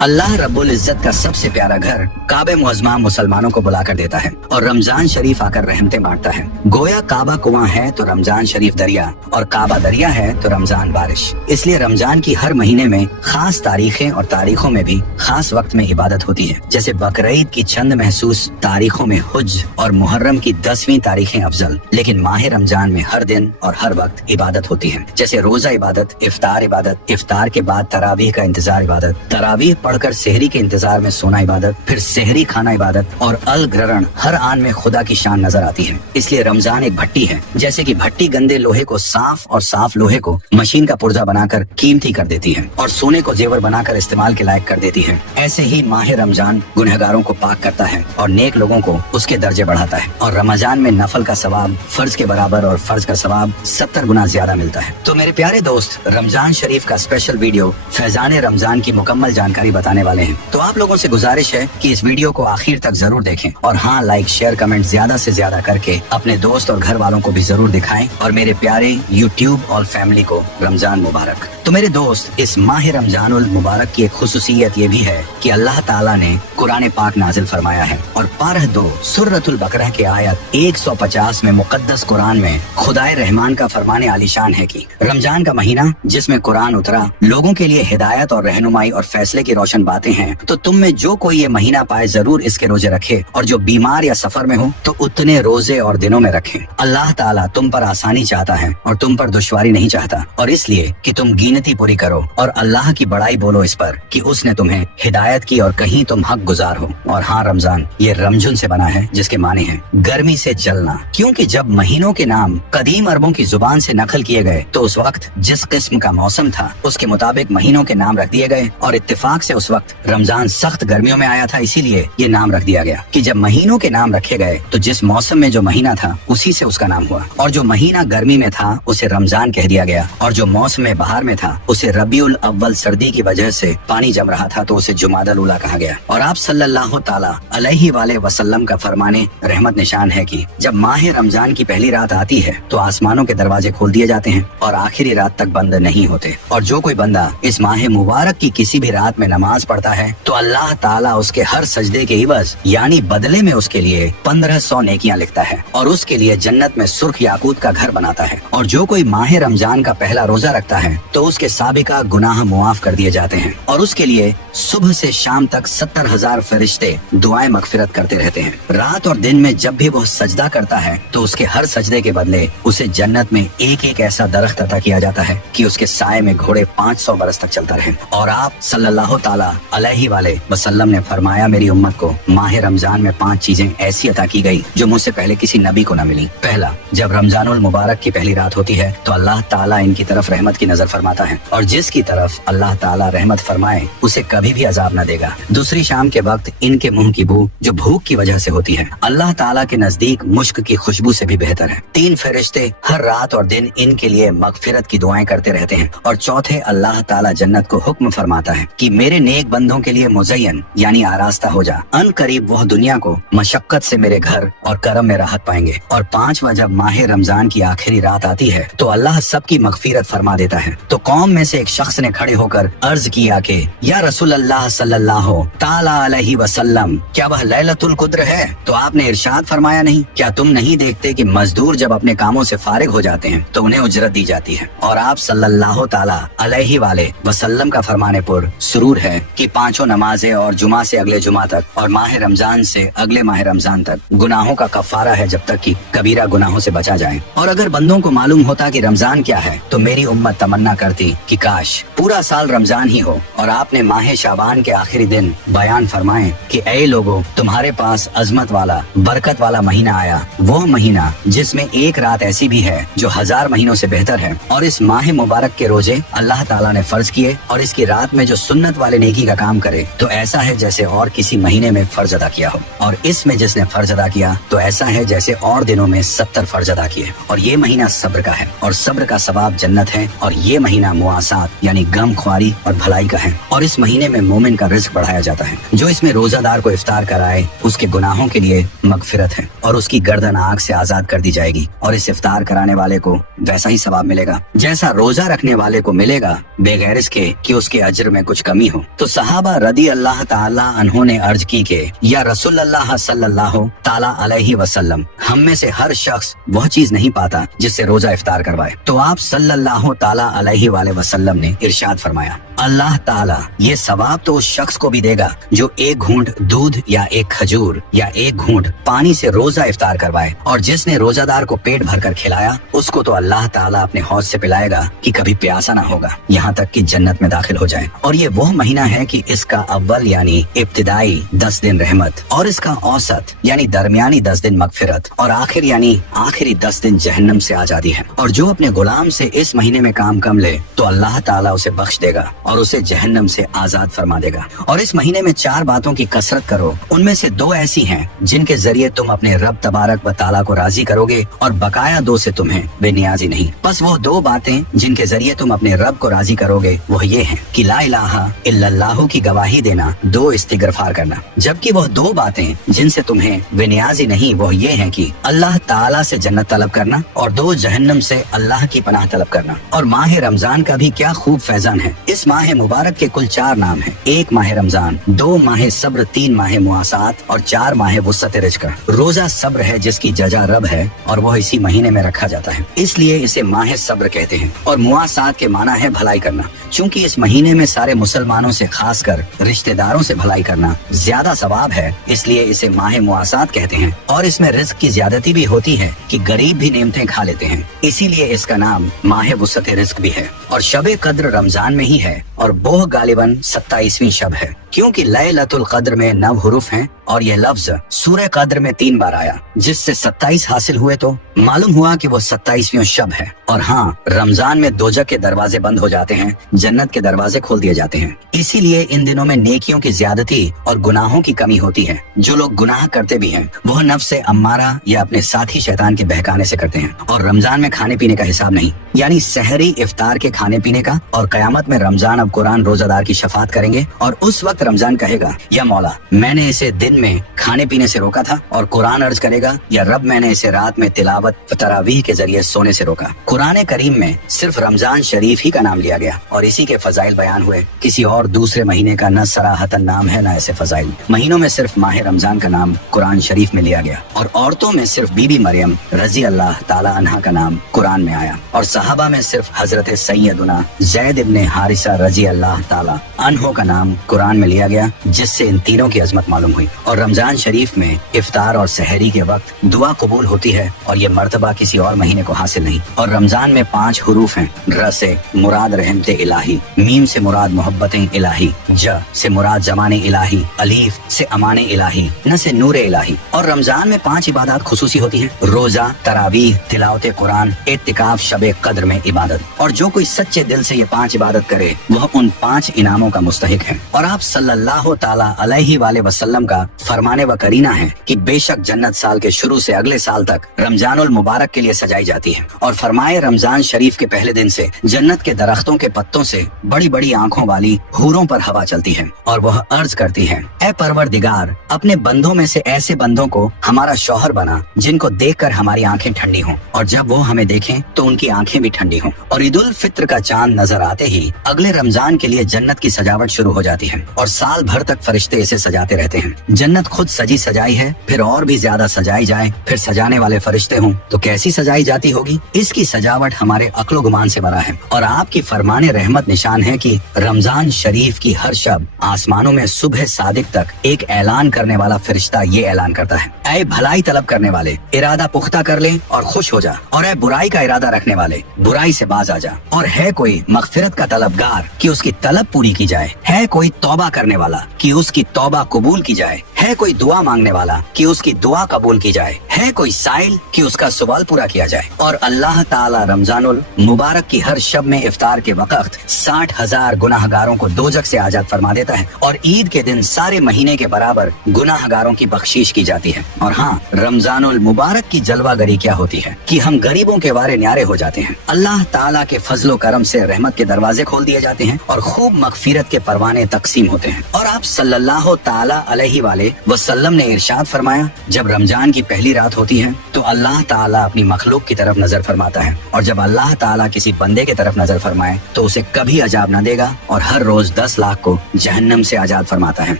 अल्लाह रब्बुल इज्जत का सबसे प्यारा घर काबे मुअज़्ज़मा मुसलमानों को बुला कर देता है और रमजान शरीफ आकर रहमतें बांटता है। गोया काबा कुआं है तो रमजान शरीफ दरिया और काबा दरिया है तो रमजान बारिश। इसलिए रमजान की हर महीने में खास तारीखें और तारीखों में भी खास वक्त में इबादत होती है। जैसे बकरीद की चंद महसूस तारीखों में हुज और मुहर्रम की 10वीं तारीखें अफजल, लेकिन माह रमजान में हर दिन और हर वक्त इबादत होती है। जैसे रोजा इबादत, इफ्तार के बाद तरावीह का इंतजार इबादत, तरावीह पढ़कर सेहरी के इंतजार में सोना इबादत, फिर सेहरी खाना इबादत और अल ग्रहण हर आन में खुदा की शान नजर आती है। इसलिए रमजान एक भट्टी है। जैसे कि भट्टी गंदे लोहे को साफ और साफ लोहे को मशीन का पुर्जा बनाकर कीमती कर देती है और सोने को जेवर बनाकर इस्तेमाल के लायक कर देती है, ऐसे ही माह रमजान गुनहगारों को पाक करता है और नेक लोगों को उसके दर्जे बढ़ाता है। और रमजान में नफल का सवाब फर्ज के बराबर और फर्ज का सवाब 70 गुना ज्यादा मिलता है। तो मेरे प्यारे दोस्त, रमजान शरीफ का स्पेशल वीडियो फैजान रमजान की मुकम्मल जानकारी बताने वाले हैं। तो आप लोगों से गुजारिश है कि इस वीडियो को आखिर तक जरूर देखें और हाँ, लाइक शेयर कमेंट ज्यादा से ज्यादा करके अपने दोस्त और घर वालों को भी जरूर दिखाएं। और मेरे प्यारे यूट्यूब और फैमिली को रमजान मुबारक। तो मेरे दोस्त, इस माह रमजानुल मुबारक की एक खुसूसियत ये भी है कि अल्लाह ताला ने कुरान पाक नाजिल फरमाया है और पारह 2 सूरतुल बकरा के आयत 150 में मुकद्दस कुरान में खुदाए रहमान का फरमाने आलिशान है कि रमजान का महीना जिसमें कुरान उतरा लोगों के लिए हिदायत और रहनुमाई और फैसले की रोशन बातें हैं, तो तुम में जो कोई ये महीना पाए जरूर इसके रोजे रखे और जो बीमार या सफर में हो तो उतने रोजे और दिनों में रखे। अल्लाह ताला तुम पर आसानी चाहता है और तुम पर दुश्वारी नहीं चाहता, और इसलिए कि तुम गिनती पूरी करो और अल्लाह की बड़ाई बोलो इस पर कि उसने तुम्हें हिदायत की और कहीं तुम हक गुजार हो। और हाँ, रमजान ये रमजुन से बना है जिसके माने हैं गर्मी से जलना, क्योंकि जब महीनों के नाम कदीम अरबों की जुबान से नकल किए गए तो उस वक्त जिस किस्म का मौसम था उसके मुताबिक महीनों के नाम रख दिए गए और इत्तेफाक से उस वक्त रमजान सख्त गर्मियों में आया था, इसीलिए ये नाम रख दिया गया कि जब महीनों के नाम रखे गए तो जिस मौसम में जो महीना था उसी से उसका नाम हुआ। और जो महीना गर्मी में था उसे रमजान कह दिया गया और जो मौसम बहार में था उसे रबीउल अव्वल सर्दी की वजह से पानी जम रहा था तो उसे जुमादल उला कहा गया। और आप सल्लल्लाहु ताला अलैहि वाले वसल्लम का फरमाने रहमत निशान है कि जब माह रमजान की पहली रात आती है तो आसमानों के दरवाजे खोल दिए जाते हैं और आखिरी रात तक बंद नहीं होते। और जो कोई बंदा इस माह मुबारक की किसी भी रात में नमाज पढ़ता है तो अल्लाह ताला उसके हर सजदे के इवज यानी बदले में उसके लिए 1500 नेकियां लिखता है और उसके लिए जन्नत में सुर्ख याकूत का घर बनाता है। और जो कोई माह रमजान का पहला रोजा रखता है तो उसके साबिका गुनाह मुआफ कर दिए जाते हैं और उसके लिए सुबह से शाम तक 70,000 फरिश्ते दुआएं मगफिरत करते रहते हैं। रात और दिन में जब भी वह सजदा करता है तो उसके हर सजदे के बदले उसे जन्नत में एक एक ऐसा दरख्त अता किया जाता है कि उसके साए में घोड़े 500 बरस तक चलता रहे। और आप सल्लल्लाहु ताला अलैहि वाले वसल्लम ने फरमाया, मेरी उम्मत को माह रमजान में 5 चीजें ऐसी अता की गई जो मुझसे पहले किसी नबी को न मिली। पहला, जब रमजानुल मुबारक की पहली रात होती है तो अल्लाह ताला इनकी तरफ रहमत की नजर फरमाता है और जिसकी तरफ अल्लाह ताला रहमत फरमाए उसे कभी भी अजाब न देगा। दूसरी, शाम के वक्त इनके मुंह की बू जो भूख की वजह से होती है अल्लाह ताला के नजदीक मुश्क की खुशबू से भी बेहतर है। 3 फरिश्ते हर रात और दिन इनके लिए मगफिरत की दुआएं करते रहते हैं। और चौथे, अल्लाह ताला जन्नत को हुक्म फरमाता है कि मेरे नेक बंदों के लिए मुज़य्यन यानी आरास्ता हो जा, अन करीब वह दुनिया को मशक्कत से मेरे घर और करम में राहत पाएंगे। और 5वां, जब माह रमजान की आखिरी रात आती है तो अल्लाह सबकी मगफिरत फरमा देता है। तो कौम में से एक शख्स ने खड़े होकर अर्ज किया कि या रसूल अल्लाह सल्लल्लाहु ताला अलैहि वसल्लम, क्या वह लैलतुल कुद्र है? तो आपने इरशाद फरमाया, नहीं, क्या तुम नहीं देखते कि मजदूर जब अपने कामों से फारिग हो जाते हैं तो उन्हें उजरत दी जाती है। और आप सल्लल्लाहु ताला अलैहि वाले वसल्लम का फरमाने पर सुरूर है कि 5 नमाजें और जुमा से अगले जुमा तक और माह रमजान से अगले माह रमजान तक गुनाहों का कफारा है जब तक कि कबीरा गुनाहों से बचा जाए। और अगर बंदों को मालूम होता कि रमजान क्या है तो मेरी उम्मत तमन्ना करती कि काश पूरा साल रमजान ही हो। और आपने माह शाबान के आखिरी दिन बयान फरमाए कि ऐ लोगों, तुम्हारे पास अजमत वाला बरकत वाला महीना आया, वो महीना जिसमें एक रात ऐसी भी है जो 1000 महीनों से बेहतर है। और इस माह मुबारक के रोजे अल्लाह ताला ने फर्ज किए और इसकी रात में जो सुन्नत वाले नेकी का काम करे तो ऐसा है जैसे और किसी महीने में फर्ज अदा किया हो। और इसमें जिसने फर्ज अदा किया तो ऐसा है जैसे और दिनों में 70 फर्ज अदा किए। और ये महीना सब्र का है और सब्र का सवाब जन्नत है। और ये महीना मुआसात यानी गम ख्वारी और भलाई का है। और इस महीने में मोमिन का रिज्क बढ़ाया जाता है। जो इसमें रोजादार को इफ्तार कराए उसके गुनाहों के लिए मगफिरत है और उसकी गर्दन आग से आजाद कर दी जाएगी। और इस इफ्तार कराने वाले को वैसा ही सवाब मिलेगा जैसा रोजा रखने वाले को मिलेगा, बगैर इसके कि उसके अज्र में कुछ कमी हो। तो सहाबा रदी अल्लाह ताला अन्हों ने अर्ज की के या रसूल अल्लाह सल्लल्लाहु ताला अलैहि वसल्लम, हम में से हर शख्स वह चीज नहीं पाता जिससे रोजा इफ्तार करवाए। तो आप सल्लल्लाहु ताला अलैहि वसल्लम ने इरशाद फरमाया, अल्लाह ताला ये सवाब तो उस शख्स को भी देगा जो एक घूंट दूध या एक खजूर या एक घूंट पानी से रोजा इफ्तार करवाए, और जिसने रोजादार को पेट भरकर खिलाया उसको तो अल्लाह ताला अपने हौज से पिलाएगा कि कभी प्यासा ना होगा, यहाँ तक कि जन्नत में दाखिल हो जाए। और ये वह महीना है कि इसका अव्वल यानी इब्तिदाई 10 दिन रहमत और इसका औसत यानी दरमियानी 10 दिन मगफिरत और आखिर यानी आखिरी 10 दिन जहन्नम से आजादी है। और जो अपने गुलाम से इस महीने में काम कम ले तो अल्लाह ताला उसे बख्श देगा और उसे जहन्नम से आजाद फरमा देगा। और इस महीने में 4 बातों की कसरत करो, उनमें से 2 ऐसी हैं जिनके जरिए तुम अपने रब तबारक व ताला को राजी करोगे और बकाया 2 से तुम्हें बेनियाजी नहीं। बस वो 2 बातें जिनके जरिए तुम अपने रब को राजी करोगे वह ये हैं कि ला इलाहा इल्लल्लाहु की गवाही देना, 2 इस्तिगफार करना। जबकि वह 2 बातें जिनसे तुम्हें बेनियाजी नहीं वह ये हैं कि अल्लाह ताला से जन्नत तलब करना और 2 जहन्नम से अल्लाह की पनाह तलब करना। और माह रमजान का भी क्या खूब फैजान है। इस माह मुबारक के कुल 4 नाम हैं। 1 माह रमजान, 2 माह सब्र, 3 माह मुआसात और 4 माह वुसअत रिज़्क़। रोजा सब्र है जिसकी जजा रब है और वह इसी महीने में रखा जाता है, इसलिए इसे माह सब्र कहते हैं। और मुआसात के माना है भलाई करना, चूँकि इस महीने में सारे मुसलमानों से खासकर रिश्तेदारों से भलाई करना ज्यादा सवाब है, इसलिए इसे माह मुआसात कहते हैं। और इसमें रिज़्क़ की ज्यादती भी होती है कि गरीब भी नेमतें खा लेते हैं, इसीलिए इसका नाम माह वुसअत रिज़्क़ भी है। और शब कद्र रमजान में ही है और वह गालिबन 27वीं शब है, क्योंकि लैलतुल कद्र में 9 हुरूफ हैं और यह लफ्ज सूरह कद्र में 3 बार आया, जिससे 27 हासिल हुए तो मालूम हुआ कि वो 27वीं शब है। और हाँ, रमजान में दोजख के दरवाजे बंद हो जाते हैं, जन्नत के दरवाजे खोल दिए जाते हैं। इसीलिए इन दिनों में नेकियों की ज्यादती और गुनाहों की कमी होती है। जो लोग गुनाह करते भी हैं वह नफ्स अम्मारा या अपने साथी शैतान के बहकाने से करते हैं। और रमजान में खाने पीने का हिसाब नहीं, यानी सहरी इफ्तार के खाने पीने का। और कयामत में रमजान अब कुरान रोजादार की शफात करेंगे और उस वक्त रमजान कहेगा, या मौला मैंने इसे दिन में खाने पीने से रोका था। और कुरान अर्ज करेगा, या रब मैंने इसे रात में तिलावत तरावीह के जरिए सोने से रोका। कुरान करीम में सिर्फ रमजान शरीफ ही का नाम लिया गया और इसी के फजाइल बयान हुए। किसी और दूसरे महीने का न सराहतन नाम है न ऐसे फजाइल। महीनों में सिर्फ माह रमजान का नाम कुरान शरीफ में लिया गया। और औरतों में सिर्फ बीबी मरियम रजी अल्लाह ताला अन्हा का नाम कुरान में आया। और सहाबा में सिर्फ हजरत सैयदुना ज़ैद इब्ने हारिसा रजी अल्लाह ताला अन्हो का नाम कुरान में लिया गया, जिससे इन तीनों की अजमत मालूम हुई। और रमजान शरीफ में इफ्तार और सहरी के वक्त दुआ कबूल होती है और ये मर्तबा किसी और महीने को हासिल नहीं। और रमजान में 5 हुरूफ हैं। र से मुराद रहमते इलाही, मीम से मुराद मोहब्बतें इलाही, ज से मुराद जमाने इलाही, अलीफ से अमाने इलाही, न से नूर इलाही। और रमजान में 5 इबादत खुसूसी होती हैं, रोजा, तरावीह, तिलावत कुरान, इत्तिकाफ, शबे कद्र में इबादत। और जो कोई सच्चे दिल से ये 5 इबादत करे वह उन 5 इनामों का मुस्तहिक है। और आप सल्लल्लाहु ताला अलैहि वसल्लम का फरमाने व करीना है कि बेशक जन्नत साल के शुरू से अगले साल तक रमजानुल मुबारक के लिए सजाई जाती है। और फरमाए रमजान शरीफ के पहले दिन से जन्नत के दरख्तों के पत्तों से बड़ी बड़ी आंखों वाली हूरों पर हवा चलती है और वह अर्ज करती है, ए परवरदिगार, अपने बंदों में से ऐसे बंदों को हमारा शौहर बना जिनको देखकर हमारी आंखें ठंडी हों और जब वो हमें देखें तो उनकी आंखें भी ठंडी हों। और ईद उल फित्र का चांद नजर आते ही अगले रमजान के लिए जन्नत की सजावट शुरू हो जाती है और साल भर तक फरिश्ते इसे सजाते रहते हैं। जन्नत खुद सजी सजाई है, फिर और भी ज्यादा सजाई जाए, फिर सजाने वाले फरिश्ते हों तो कैसी सजाई जाती होगी। इसकी सजावट हमारे अक्लो गुमान से बरा है। और आपकी फरमाने रहमत निशान है कि रमजान शरीफ की हर शब आसमानों में सुबह सादिक तक एक ऐलान करने वाला फरिश्ता ये ऐलान करता है, ऐ भलाई तलब करने वाले, इरादा पुख्ता कर ले और खुश हो जा। और ऐ बुराई का इरादा रखने वाले, बुराई से बाज आ जा। और है कोई मगफिरत का तलबगार कि उसकी तलब पूरी की जाए, है कोई तौबा करने वाला कि उसकी तौबा कबूल की जाए, है कोई दुआ मांगने वाला कि उसकी दुआ कबूल की जाए, है कोई साइल कि उसका सवाल पूरा किया जाए। और अल्लाह ताला रमजानुल मुबारक की हर शब में इफ्तार के वक्त 60,000 गुनाहगारों को दोजख से आजाद फरमा देता है और ईद के दिन सारे महीने के बराबर गुनाहगारों की बख्शीश की जाती है। और हाँ, रमजानुल मुबारक की जलवागरी क्या होती है कि हम गरीबों के वारे न्यारे हो जाते हैं। अल्लाह ताला के फजलो करम से रहमत के दरवाजे खोल दिए जाते हैं और खूब मगफिरत के परवाने तकसीम होते हैं। और आप सल्लल्लाहु ताला अलैहि वसल्लम ने इरशाद फरमाया, जब रमजान की पहली रात होती है तो अल्लाह ताला अपनी मखलूक की तरफ नजर फरमाता है, और जब अल्लाह ताला किसी बंदे की तरफ नजर फरमाए तो उसे कभी अजाब न देगा और हर रोज 10 लाख को जहन्नम से आजाद फरमाता है।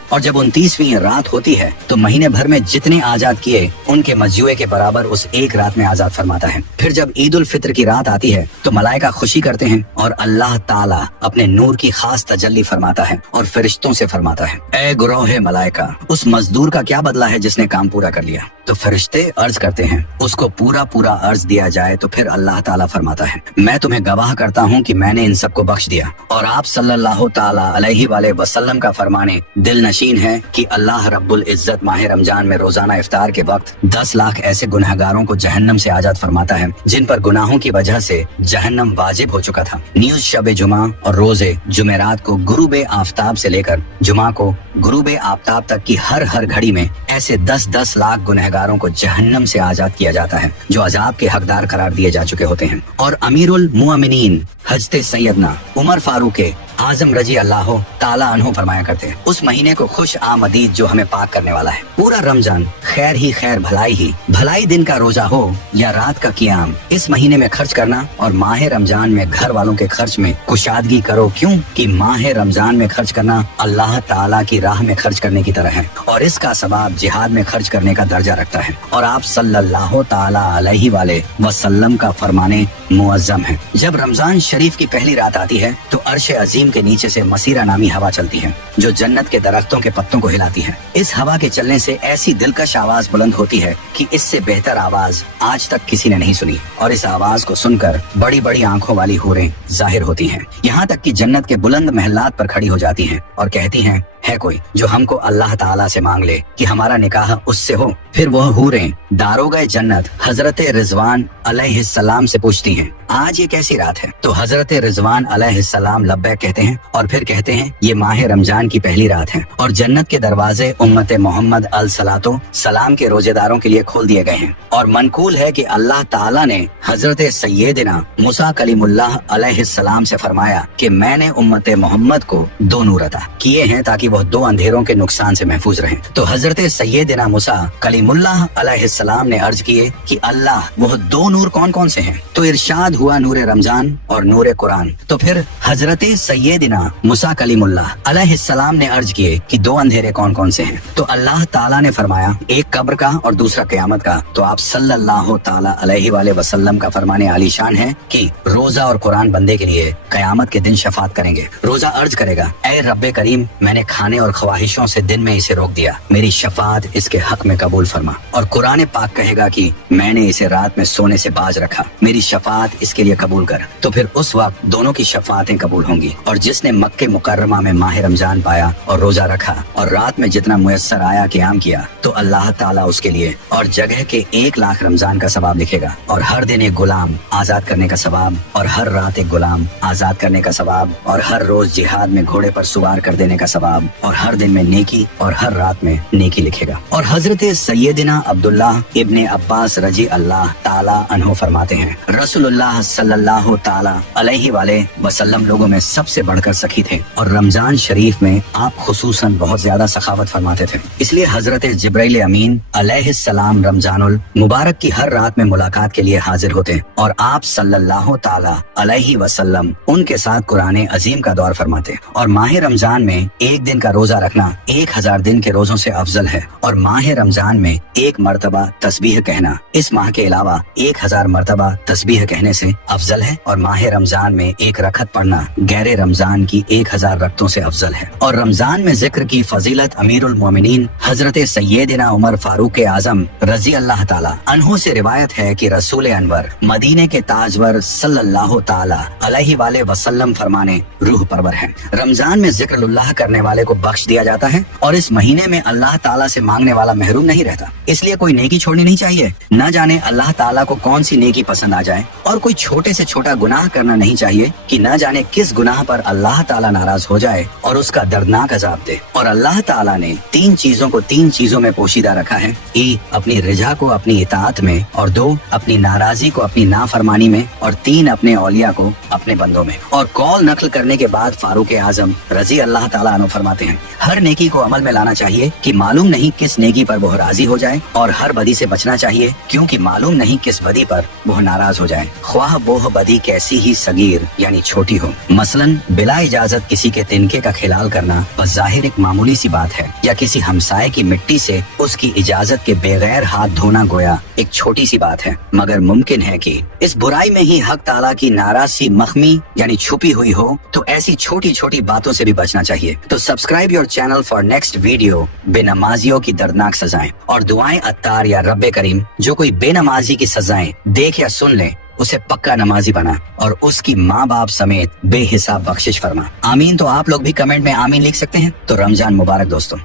और जब 29वीं रात होती है तो महीने भर में जितने आजाद किए उनके मजयूए के बराबर उस एक रात में आजाद फरमाता है। फिर जब ईद उल फित्र की रात आती है तो मलाइका खुशी करते हैं और अल्लाह ताला अपने नूर की खास तजल्ली फरमाता है और फरिश्तों से फरमाता है, ए गुरोह मलाइका, उस मजदूर का क्या बदला है जिसने काम पूरा कर लिया? तो फरिश्ते अर्ज करते हैं, उसको पूरा पूरा अर्ज दिया जाए। तो फिर अल्लाह ताला फरमाता है, मैं तुम्हें गवाह करता हूँ कि मैंने इन सबको बख्श दिया। और आप सल्लल्लाहु ताला अलैहि वसल्लम का फरमाने दिल नशीन है कि अल्लाह रब्बुल इज्जत माह रमजान में रोजाना इफ्तार के वक्त 10 लाख ऐसे गुनहगारों को जहन्नम से आजाद फरमाता है जिन पर गुनाहों की वजह से जहन्नम वाजिब हो चुका था। न्यूज शब जुमा और रोजे जुमेरात को गुरूबे आफ्ताब से लेकर जुमा को गुरूबे आफ्ताब तक की हर घड़ी में ऐसे 10-10 लाख गुनहगारों को जहन्नम से आजाद किया जाता है जो अजाब के हकदार करार दिए जा चुके होते हैं। और अमीरुल मुअमिनीन हजरत सैयदना उमर फारूक आजम रजी अल्लाह ताला अन्हु फरमाया करते हैं, उस महीने को खुश आमदीद जो हमें पाक करने वाला है। पूरा रमजान खैर ही खैर, भलाई ही भलाई, दिन का रोजा हो या रात का कियाम, इस महीने में खर्च करना और माह रमजान में घर वालों के खर्च में कुशादगी करो। क्यों कि माह रमजान में खर्च करना अल्लाह ताला की राह में खर्च करने की तरह है और इसका सवाब जिहाद में खर्च करने का दर्जा रखता है। और आप सल्लल्लाहु ताला अलैहि वसल्लम का फरमाने मुअज्जम है, जब रमजान शरीफ की पहली रात आती है तो अर्श अजीम के नीचे से मसीरा नामी हवा चलती है जो जन्नत के दरख्तों के पत्तों को हिलाती है। इस हवा के चलने से ऐसी दिलकश आवाज बुलंद होती है कि इससे बेहतर आवाज आज तक किसी ने नहीं सुनी। और इस आवाज को सुनकर बड़ी बड़ी आंखों वाली हूरें जाहिर होती हैं, यहाँ तक कि जन्नत के बुलंद महलात पर खड़ी हो जाती हैं और कहती हैं, है कोई जो हमको अल्लाह ताला से मांग ले कि हमारा निकाह उससे हो। फिर वह हूरें दारोगा जन्नत हजरत रिजवान अलैहिस्सलाम से पूछती हैं, आज ये कैसी रात है? तो हजरत रिजवान अलैहिस्सलाम लब्बैक कहते हैं और फिर कहते हैं, ये माह रमजान की पहली रात है और जन्नत के दरवाजे उम्मत मोहम्मद अलसलातो सलाम के रोजेदारों के लिए खोल दिए गए हैं। और मनकूल है कि अल्लाह ताला ने हजरत सैयदना मूसा कलीमुल्लाह अलैहिस्सलाम से फरमाया कि मैंने उम्मत मोहम्मद को 2 नूर अता किए हैं ताकि वह 2 अंधेरों के नुकसान से महफूज रहें। तो हजरत सैयदना मूसा कलीमुल्लाह अलैहिस्सलाम ने अर्ज किए कि अल्लाह वह 2 नूर कौन कौन से हैं? तो इरशाद हुआ, नूर रमजान और नूर कुरान। तो फिर हजरत सैयदना मूसा कलीमुल्लाह अलैहिस्सलाम ने अर्ज किए कि 2 अंधेरे कौन कौन से हैं? तो अल्लाह ताला ने फरमाया, एक कब्र का और दूसरा क़यामत का। तो आप सल्लल्लाहु ताला अलैहि वसल्लम का फरमाने आलीशान है कि रोजा और कुरान बंदे के लिए क़यामत के दिन शफात करेंगे। रोजा अर्ज करेगा, ऐ रब्बे करीम, मैंने खाने और ख्वाहिशों से दिन में इसे रोक दिया, मेरी शफात इसके हक में कबूल फरमा। और कुरान पाक कहेगा कि मैंने इसे रात में सोने से बाज रखा, मेरी शफात इसके लिए कबूल कर। तो फिर उस वक्त दोनों की शफातें कबूल होंगी। और जिसने मक्के मुकर्रमा में माह रमजान पाया और रोजा रखा और रात में जितना मुयस्सर आया क़याम किया तो अल्लाह ताला उसके लिए और जगह के 1 लाख रमजान का सवाब लिखेगा और हर दिन एक गुलाम आजाद करने का सवाब और हर रात एक गुलाम आजाद करने का सवाब और हर रोज जिहाद में घोड़े पर सवार कर देने का सवाब और हर दिन में नेकी और हर रात में नेकी लिखेगा। और हजरत सैयदना अब्दुल्लाह इब्ने अब्बास रजी अल्लाह ताला अन्हु फरमाते हैं, रसूलुल्लाह सल्लल्लाहु ताला अलैहि वसल्लम लोगों में सबसे बढ़कर सखी थे और रमजान शरीफ में आप खुसूसन बहुत ज्यादा सखावत फरमाते थे। इसलिए हजरत जिब्राइल अमीन अलैहिस्सलाम रमजानुल मुबारक की हर रात में मुलाकात के लिए हाजिर होते और आप सल्लल्लाहु ताला अलैहि वसल्लम उनके साथ कुरान अजीम का दौर फरमाते। और माह रमजान में एक दिन का रोजा रखना 1000 दिन के रोजों से अफजल है। और माह रमजान में 1 मरतबा तस्बीह कहना इस माह के अलावा 1000 मरतबा तस्बीह कहने से अफजल है। और माह रमजान में 1 रकत पढ़ना गैर रमजान की 1000 रकतों से अफजल है। और रमजान में जिक्र की फजीलत अमीरुल मोमिनीन हजरत सैयदना उमर फारूक आजम रजी अल्लाह ताला अन्हु से रिवायत है कि रसूल अनवर मदीने के ताजवर सल्लल्लाहु ताला अलैहि वसल्लम फरमाने रूह परवर है, रमजान में जिक्रुल्लाह करने वाले को बख्श दिया जाता है और इस महीने में अल्लाह ताला से मांगने वाला महरूम नहीं रहता। इसलिए कोई नेकी छोड़नी नहीं चाहिए। न जाने अल्लाह ताला को कौन सी नेकी पसंद आ जाए और कोई छोटे से छोटा गुनाह करना नहीं चाहिए कि न जाने किस गुनाह पर अल्लाह ताला नाराज हो जाए और उसका दर्दनाक अजाब दे। और अल्लाह ताला ने 3 चीजों को 3 चीजों में पोशीदा रखा है। 1 अपनी रिजा को अपनी इताअत में, और 2 अपनी नाराजी को अपनी नाफरमानी में, और 3 अपने औलिया को अपने बंदों में। और कौल नकल करने के बाद फारूक आजम रजी अल्लाह ताला अन्हु फरमाते हैं, हर नेकी को अमल में लाना चाहिए कि मालूम नहीं किस नेकी पर वो राजी हो जाए, और हर बदी से बचना चाहिए क्योंकि मालूम नहीं किस बदी पर वो नाराज हो जाए, ख्वाह वो बदी कैसी ही सगीर यानी छोटी हो। मसलन बिला इजाजत किसी के तिनके का खिलाल करना बस जाहिर एक मामूली सी बात है, या किसी हमसाये की मिट्टी से उसकी इजाजत के बगैर हाथ धोना गोया एक छोटी सी बात है, मगर मुमकिन है कि इस बुराई में ही हक ताला की नाराजगी मखमी यानी छुपी हुई हो। तो ऐसी छोटी छोटी बातों से भी बचना चाहिए। तो subscribe your channel for next video, बेनमाजियों की दर्दनाक सजाएं और दुआएं अत्तार या रब्बे करीम जो कोई बेनमाजी की सजाएं देख या सुन ले उसे पक्का नमाजी बना और उसकी माँ बाप समेत बेहिसाब बख्शिश फरमा। आमीन। तो आप लोग भी कमेंट में आमीन लिख सकते हैं। तो रमजान मुबारक दोस्तों।